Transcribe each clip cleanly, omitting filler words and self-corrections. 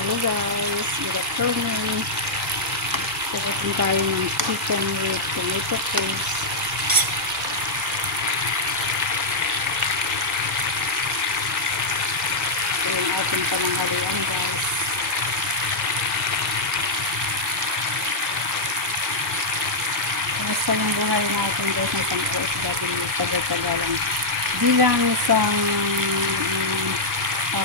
Hello guys, good afternoon. Pupunta tayo ng chicken with tomato paste. Ito yung ating pananghalian guys. Kamusta yung buhay natin guys na isang OFW, tagal-tagal lang. Bilang isang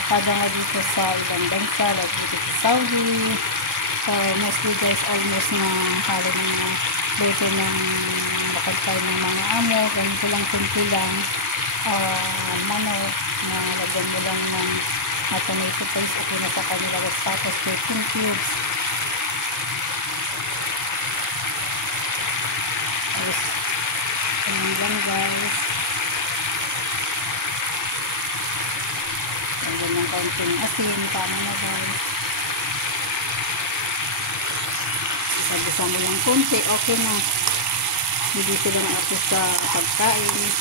kadanga dito sa ibang bansa, like dito sa Saudi. So, mostly guys, almost na halo ng mga luto ng bakal ng mga amo. Ganito lang, simple lang. Manok na lagyan mo lang ng tomato paste at yun sa kanila. Tapos 13 cubes. Tapos, ganyan lang guys. Lagyan ng kaunting asin. Tama na guys. Isa-bisa mo ng konti, okay na. Hindi sila na ako sa pagkain.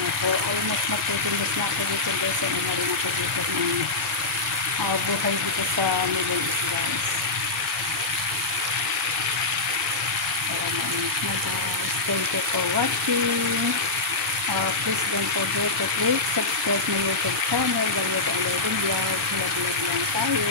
Ako, almost magtutulis na ako dito guys. Ano na rin ako dito ng buhay dito sa Middle East guys. Para mainit na guys. Thank you for watching. Please don't forget to click subscribe my YouTube channel. Dahil 11 vlog lang tayo.